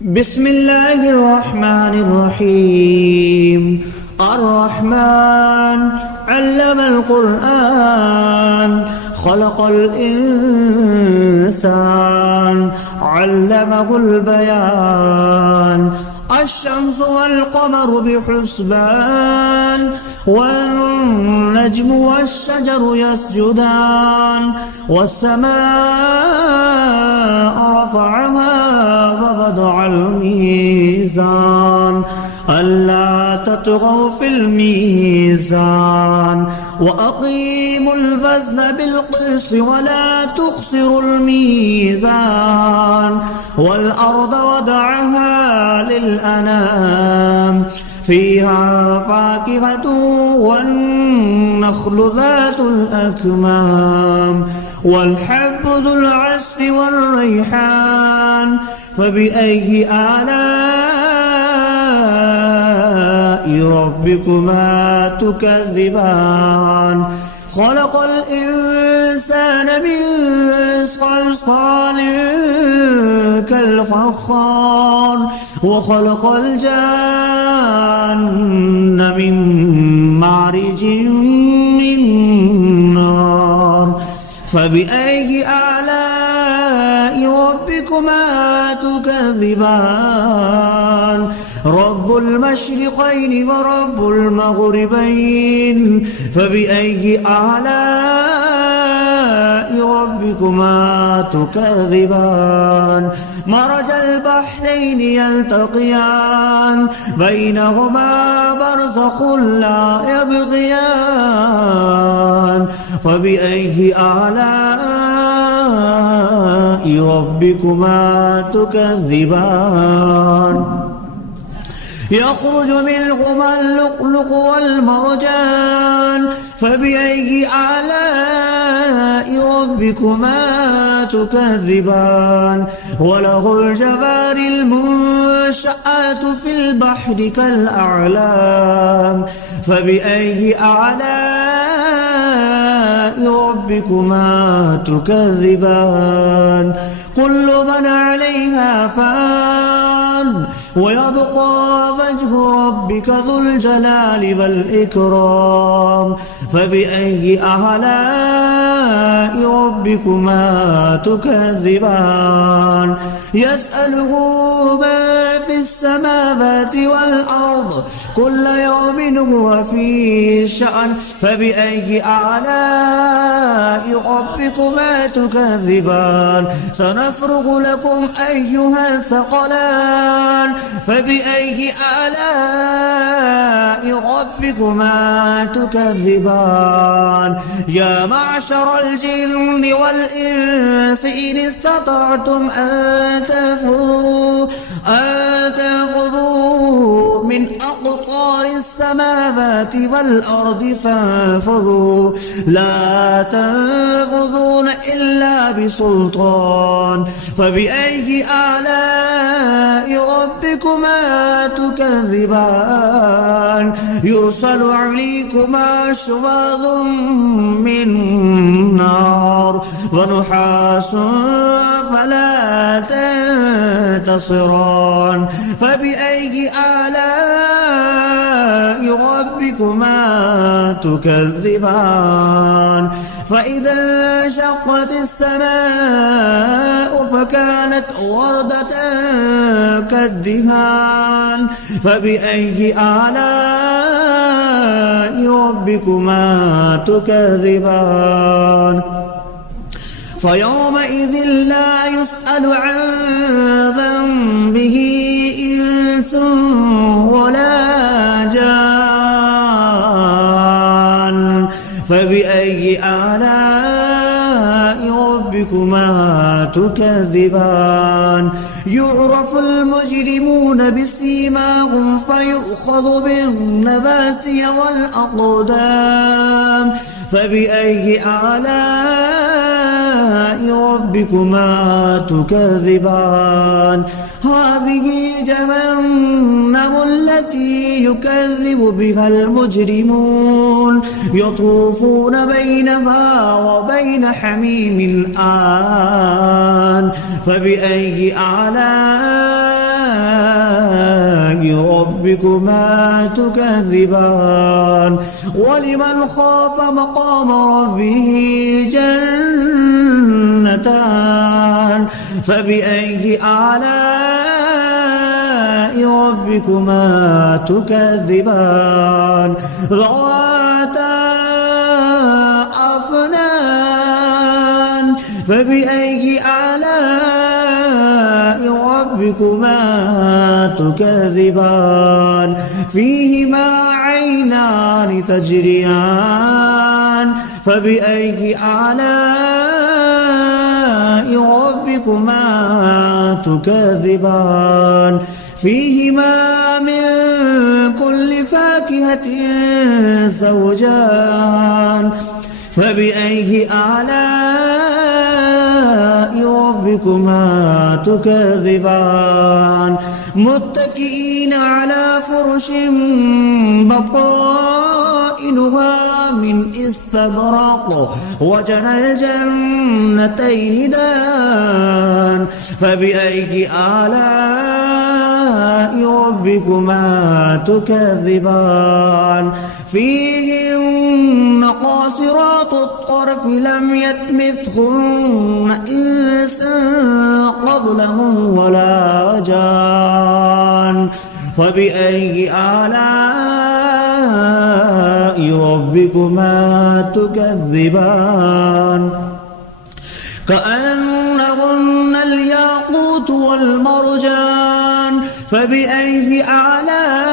بسم الله الرحمن الرحيم. الرحمن علم القرآن خلق الإنسان علمه البيان. الشمس والقمر بحسبان والنجم والشجر يسجدان والسماء رفعها ووضع الميزان ألا تطغوا في الميزان وأقيموا الوزن بالقسط ولا تخسروا الميزان والأرض وضعها للأنام فيها فاكهة والنخل ذات الأكمام والحب ذو العصف والريحان فبأي آلاء ربكما تكذبان. خلق الإنسان من صلصال كالفخار وخلق الجان من مارج من نار فبأي آلاء ربكما تكذبان. رب المشرقين ورب المغربين فبأي آلاء ربكما تكذبان. مرج البحرين يلتقيان بينهما برزخ لا يبغيان فبأي آلاء ربكما تكذبان. يخرج منهما اللؤلؤ والمرجان فبأي آلاء ربكما تكذبان. وله الجوار المنشآت في البحر كالأعلام فبأي آلاء ربكما تكذبان. كل من عليها فان ويبقى وجه ربك ذو الجلال والإكرام فبأي آلاء ربكما تكذبان. يسأله من في السماوات والأرض كل يوم هو في شأن فبأي آلاء ربكما تكذبان. سنفرغ لكم أيها الثقلان فبأي آلاء ربكما تكذبان. يا معشر الجن والإنس إن استطعتم أن تنفذوا من أقطار السماوات والأرض فانفذوا لا تنفذون إلا بسلطان فبأي آلاء ربكما تكذبان. يرسل عليكما شواظ من نار ونحاس فلا تنتصران فبأي آلاء ربكما تكذبان. فإذا انشقت السماء فكانت وردة كالدهان فبأي آلاء ربكما تكذبان. فيومئذ لا يسأل عن ذنبه إنس ولا جان فبأي آلاء ربكما تكذبان. يعرف المجرمون بسيماهم فيؤخذ بالنواسي والأقدام فبأي آلاء ربكما تكذبان. هذه جهنم التي يكذب بها المجرمون يطوفون بينها وبين حميم آن فبأي آلاء ربكما تكذبان ولمن خاف مقام ربه جنتان فبأي آلاء ربكما تكذبان ذواتا أفنان فبأي آلاء ربكما تكذبان فيهما عينان تجريان فبأي آلاء ربكما تكذبان فيهما من كل فاكهة زوجان فبأي آلاء ربكما تكذبان متكئين على فرش بطائنها من استبرق وجنى الجنتين دان فبأي آلاء ربكما تكذبان فيهن قاصرات الطرف لم يطمثهن إنس قبلهم ولا جان فبأي آلاء ربكما تكذبان كأنهن الياقوت والمرجان فبأي آلاء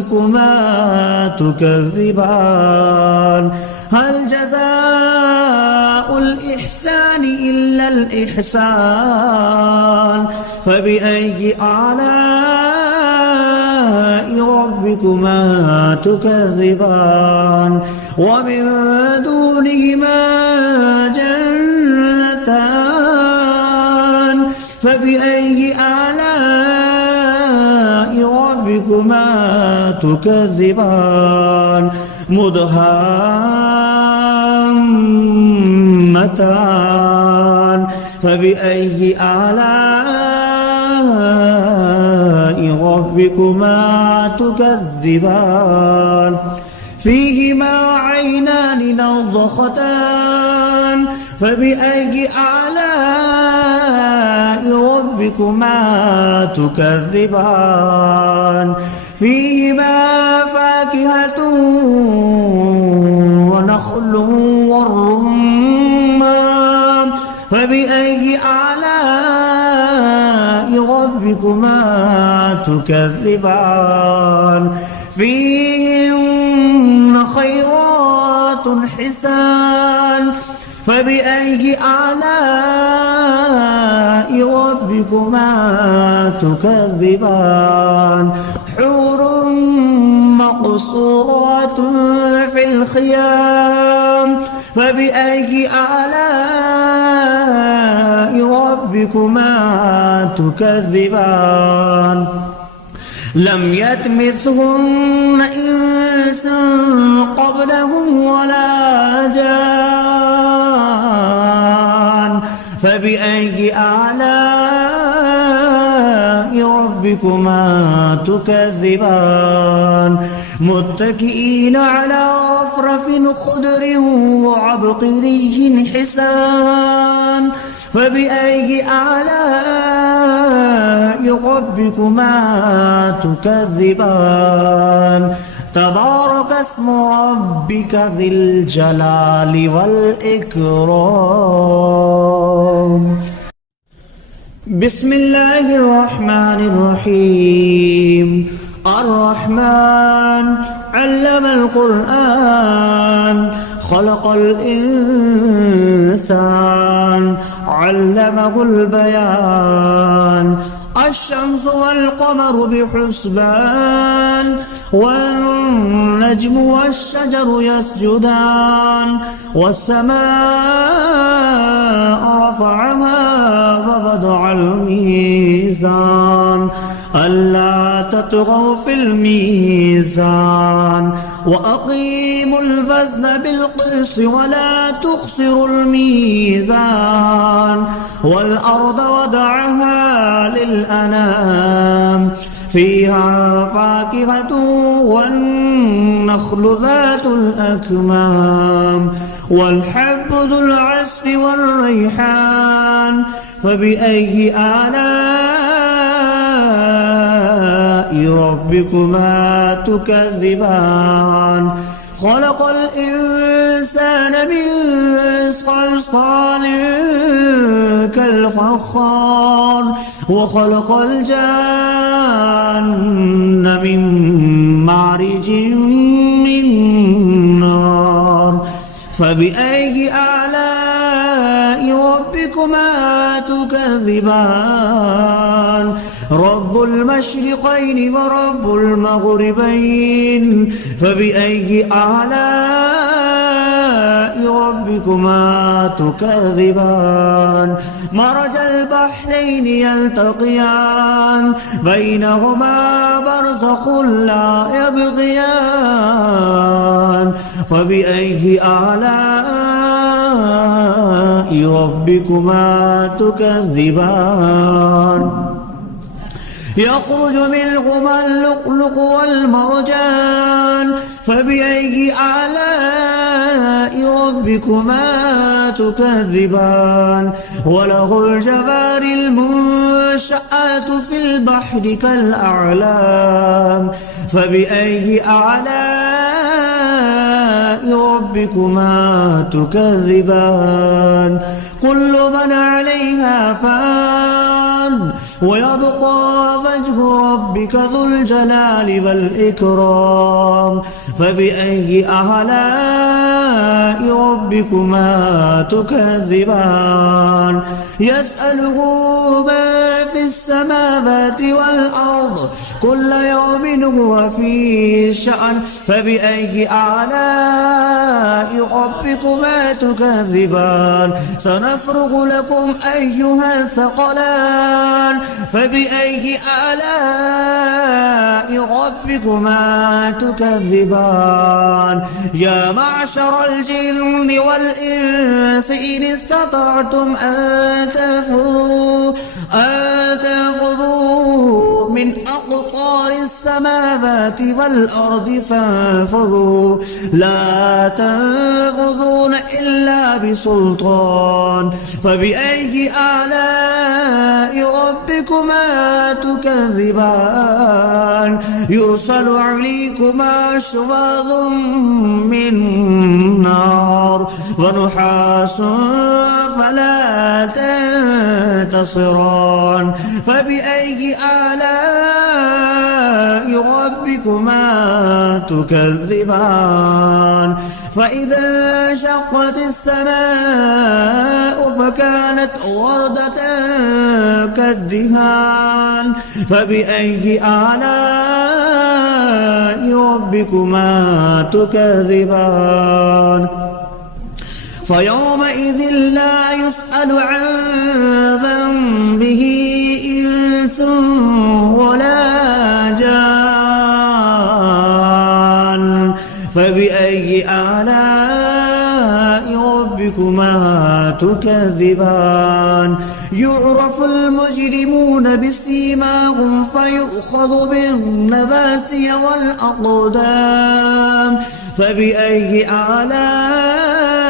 ربكما تكذبان هل جزاء الإحسان إلا الإحسان فبأي آلاء ربكما تكذبان ومن دونهما جنتان فبأي آلاء ربكما تكذبان مدهامتان فبأي آلاء ربكما تكذبان فيهما عينان نضختان فبأي آلاء ربكما تكذبان فيهما فاكهة ونخل والرمان فبأي آلاء ربكما تكذبان فيهن خيرات حسان فبأي آلاء ربكما تكذبان حور مقصورات في الخيام فبأي آلاء ربكما تكذبان لم يطمثهن إنس قبلهم ولا جان فبأي آلاء ربكما تكذبان متكئين على رفرف خضر وعبقري حسان فبأي آلاء ربكما تكذبان تبارك اسم ربك ذي الجلال والإكرام بسم الله الرحمن الرحيم الرحمن علم القرآن خلق الإنسان علمه البيان الشمس والقمر بحسبان والنجم والشجر يسجدان والسماء رفعها ووضع الميزان ألا تطغوا في الميزان وأقيموا الوزن بالقسط ولا تخسروا الميزان والأرض وضعها للأنام فيها فاكهة والنخل ذات الأكمام والحب ذو العصف والريحان فبأي آلاء ربكما تكذبان خلق الإنسان من صلصال كالفخار وخلق الجان من مارج من نار فبأي آلاء ربكما تكذبان رب المشرقين ورب المغربين فبأي آلاء ربكما تكذبان مرج البحرين يلتقيان بينهما برزخ لا يبغيان فبأي آلاء ربكما تكذبان يخرج منهما اللؤلؤ والمرجان فبأي آلاء ربكما تكذبان وله الجوار المنشآت في البحر كالأعلام فبأي آلاء ربكما تكذبان كل من عليها فان ويبقى وجه ربك ذو الجلال والإكرام فبأي آلاء ربكما تكذبان يسأله ما في السماوات والأرض كل يوم هو في شأن فبأي آلاء ربكما تكذبان سنفرغ لكم أيها الثقلان فبأي آلاء ربكما تكذبان يا معشر الجن والإنس إن استطعتم أن تنفذوا من أقطار السماوات والأرض فانفذوا لا تنفذون إلا بسلطان فبأي آلاء ربكما تكذبان يرسل عليكما شواظ من نار ونحاس فلا تنتصران فبأي آلاء ربكما تكذبان فإذا انشقت السماء فكانت وردة كالدهان فبأي آلاء ربكما تكذبان فيومئذ لا يسأل عن ذنبه إنس ولا جان فبأي آلاء ربكما تكذبان يعرف المجرمون بسيماهم فيؤخذ بالنواسي والأقدام فبأي آلاء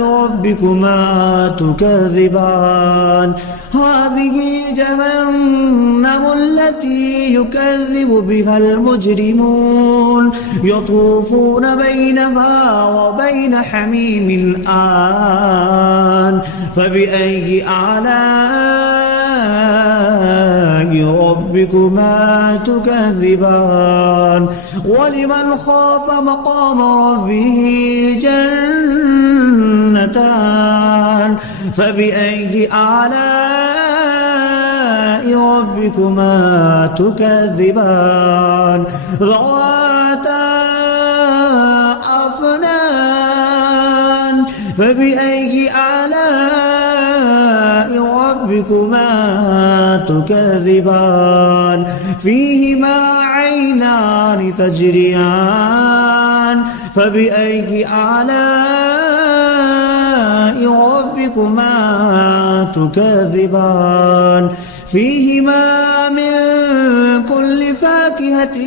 ربكما تكذبان هذه جهنم التي يكذب بها المجرمون يطوفون بينها وبين حميم آن فبأي آلاء ربكما تكذبان ولمن خاف مقام ربه جنتان فبأي آلاء ربكما تكذبان ذواتا أفنان فبأي آلاء ربكما تكذبان فيهما عينان تجريان فبأي آلاء ربكما تكذبان فيهما من كل فاكهة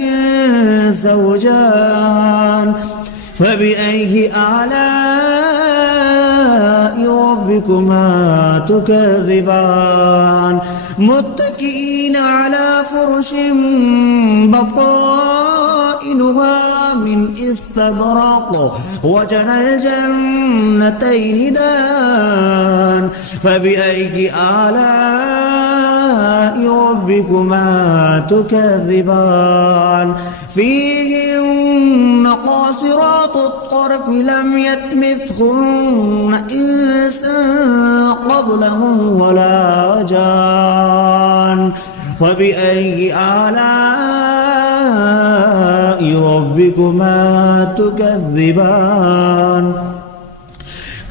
زوجان فبأي آلاء ربكما تكذبان متكئين على فرش بطائنها من استبرق وجنى الجنتين دان فبأي آلاء ربكما تكذبان فيهن قاصرات الطرف لم يطمثهن إنس قبلهم ولا جان فبأي آلاء ربكما تكذبان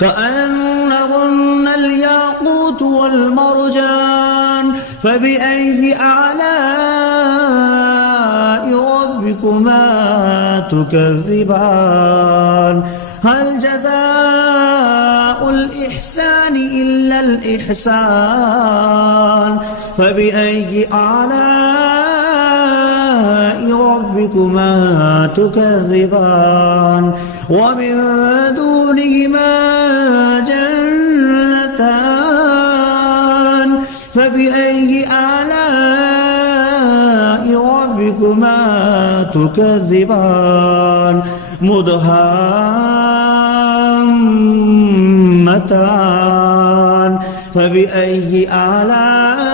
كأنهن الياقوت والمرجان فبأي آلاء ربكما تكذبان هل جزاء الإحسان إلا الإحسان فبأي آلاء ربكما تكذبان ومن دونهما جنتان فبأي آلاء ربكما تكذبان مدهامتان فبأي آلاء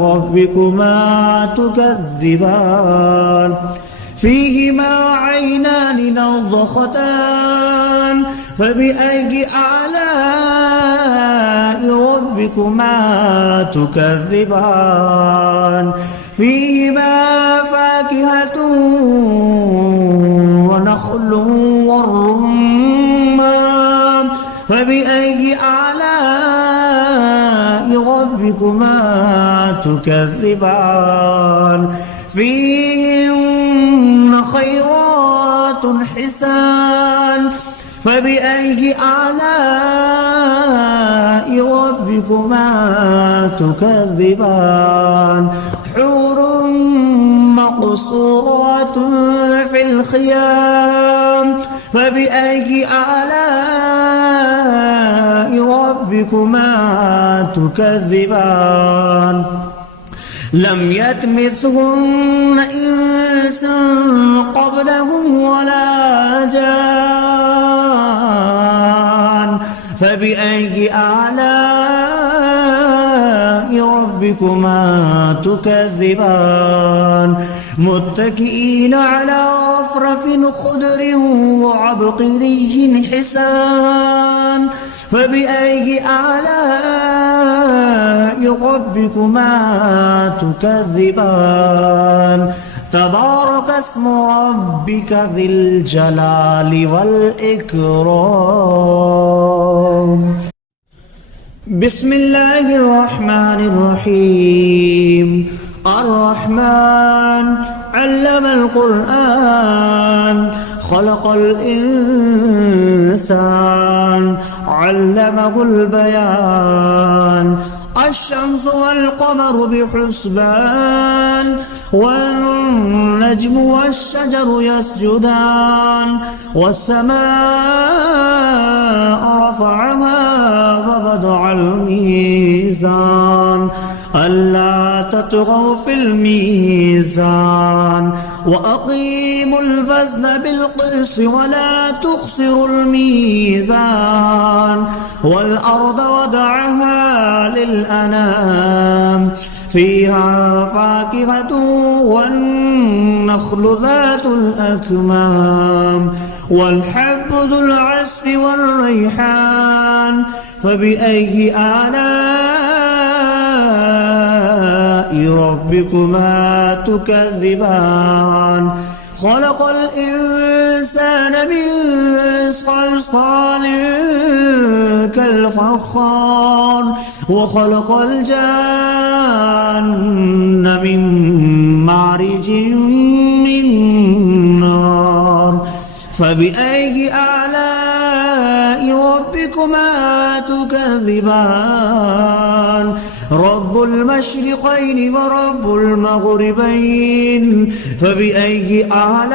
ربكما تكذبان فيهما عينان نضختان فبأي آلاء ربكما تكذبان فيهما فاكهة ونخل والرمان فبأي آلاء ربكما تكذبان فيهن خيرات حسان فبأي آلاء ربكما تكذبان حور مقصورات في الخيام فبأي آلاء ربكما تكذبان لم يطمثهن إنس قبلهم ولا جان فبأي آلاء ربكما تكذبان متكئين على رفرف خضر وعبقري حسان فبأي آلاء ربكما تكذبان تبارك اسم ربك ذي الجلال والإكرام بسم الله الرحمن الرحيم الرحمن علم القرآن خلق الإنسان علمه البيان الشمس والقمر بحسبان والنجم والشجر يسجدان والسماء رفعها ووضع الميزان ألا تطغوا في الميزان وأقيموا الوزن بالقسط ولا تخسروا الميزان والأرض وضعها للأنام فيها فاكهة والنخل ذات الأكمام والحب ذو العصف والريحان فبأي آلاء ربكما تكذبان خلق الإنسان من صلصال كالفخار وخلق الجان من مارج من نار فبأي آلاء ربكما تكذبان رب المشرقين ورب المغربين فبأي آلاء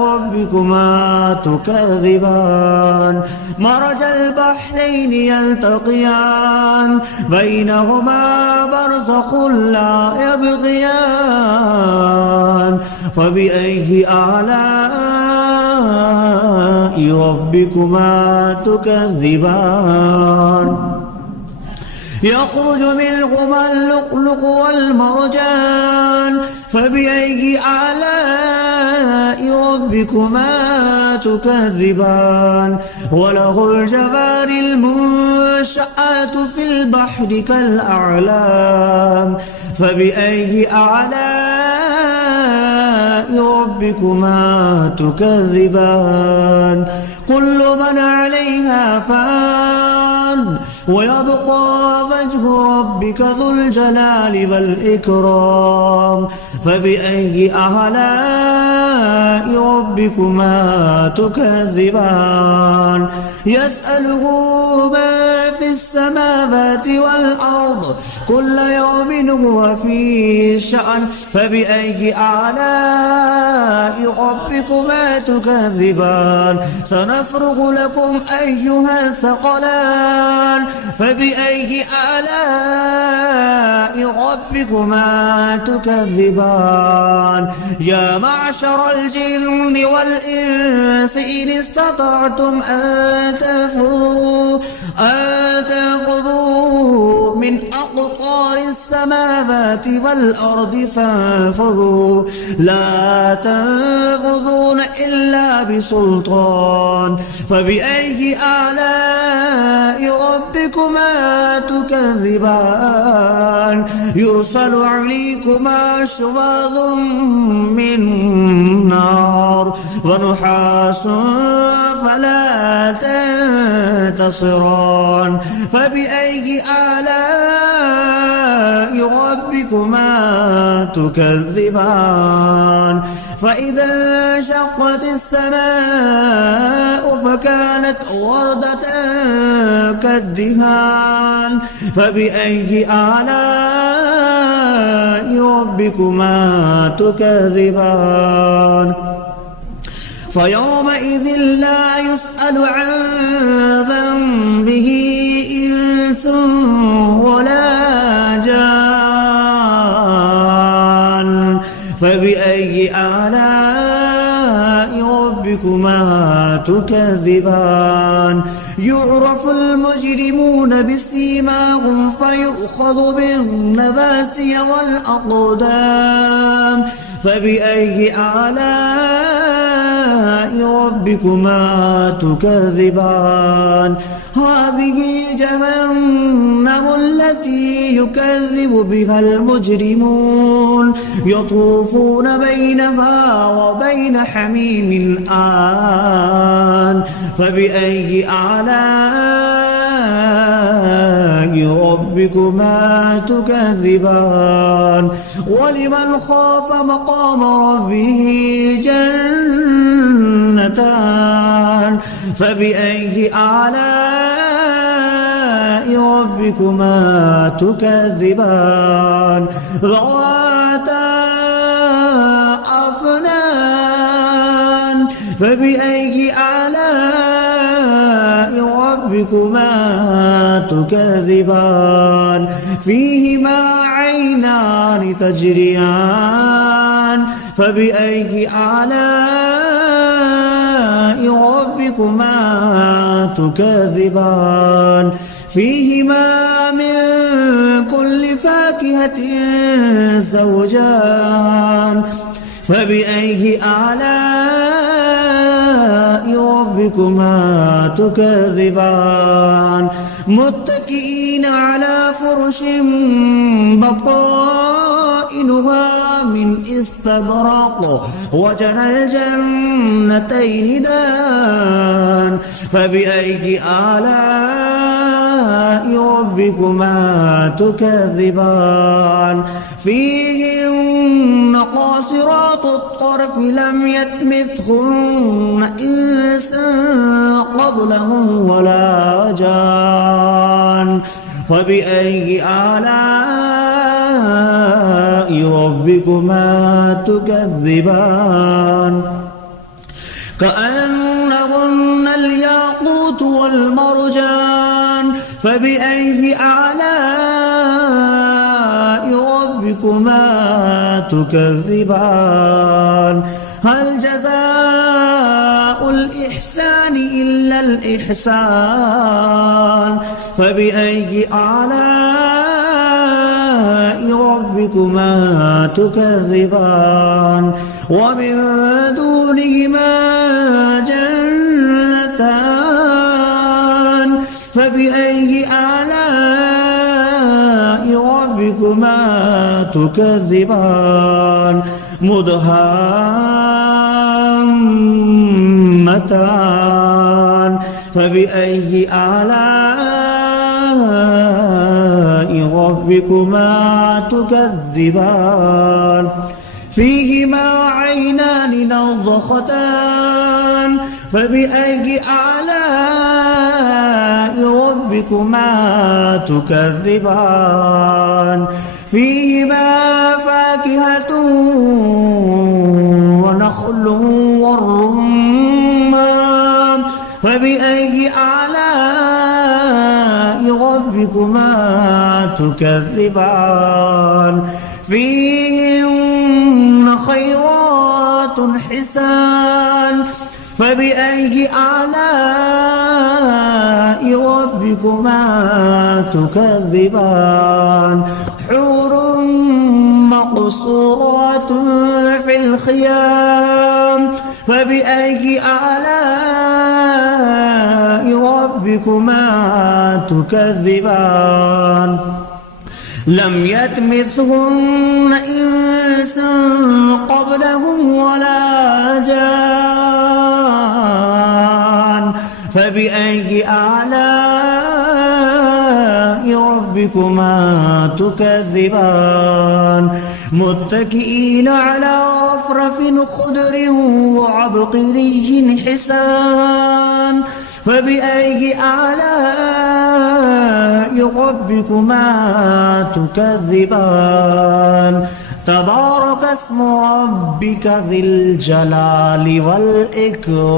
ربكما تكذبان مرج البحرين يلتقيان بينهما برزخ لا يبغيان فبأي آلاء ربكما تكذبان يخرج منهما اللؤلؤ والمرجان فبأي آلاء ربكما تكذبان وله الجوار المنشآت في البحر كالأعلام فبأي آلاء ربكما تكذبان كل من عليها فان ويبقى وجه ربك ذو الجلال والإكرام فبأي آلاء ربكما تكذبان يسأله من في السماوات والأرض كل يوم هو في شأن فبأي آلاء ربكما تكذبان سنفرغ لكم أيها الثقلان فبأي آلاء ربكما تكذبان يا معشر الجن والإنس إن استطعتم أن تنفذوا من أقطار السماوات والأرض فانفذوا لا تنفذون إلا بسلطان فبأي آلاء ربكما تكذبان يرسل عليكما شواظ من نار ونحاس فلا تنتصران فبأي آلاء ربكما تكذبان فإذا انشقت السماء فكانت وردة كالدهان فبأي آلاء ربكما تكذبان فيومئذ لا يسأل عن ذنبه إنس ولا جان فبأي آلاء ربكما تكذبان يعرف المجرمون بسيماهم فيؤخذ بالنواسي والأقدام فبأي آلاء ربكما تكذبان هذه جهنم التي يكذب بها المجرمون يطوفون بينها وبين حميم آن فبأي آلاء ربكما تكذبان ولمن خاف مقام ربه جنتان فبأي آلاء ربكما تكذبان ذواتا أفنان فبأي آلاء ربكما تكذبان فيهما عينان تجريان فبأي آلاء ربكما تكذبان فيهما من كل فاكهة زوجان فبأي آلاء ربكما تكذبان متكئين على فرش بطائنها من استبرق وجنى الجنتين دان فبأي آلاء ربكما تكذبان فيهن قاصرات الطرف لم يطمثهن إنس قبلهم ولا جان فبأي آلاء ربكما تكذبان كأنهن الياقوت والمرجان فبأي آلاء ربكما تكذبان هل جزاء الإحسان إلا الإحسان فبأي آلاء ربكما تكذبان ومن دونهما جنتان فبأي آلاء ربكما تكذبان مدهامتان فبأي آلاء ربكما تكذبان فيهما عينان نضختان فبأي آلاء ربكما تكذبان فيهما فاكهة ونخل والرمان فبأي آلاء ربكما تكذبان فيهن خيرات حسان فبأي آلاء ربكما تكذبان حور مقصورات في الخيام فبأي آلاء ربكما تكذبان لم يطمثهن إنس قبلهم ولا جان فبأي آلاء ربكما تكذبان متكئين على رفرف خضر وعبقري حسان فبأي آلاء ربكما تكذبان تبارك اسم ربك ذي الجلال والإكرام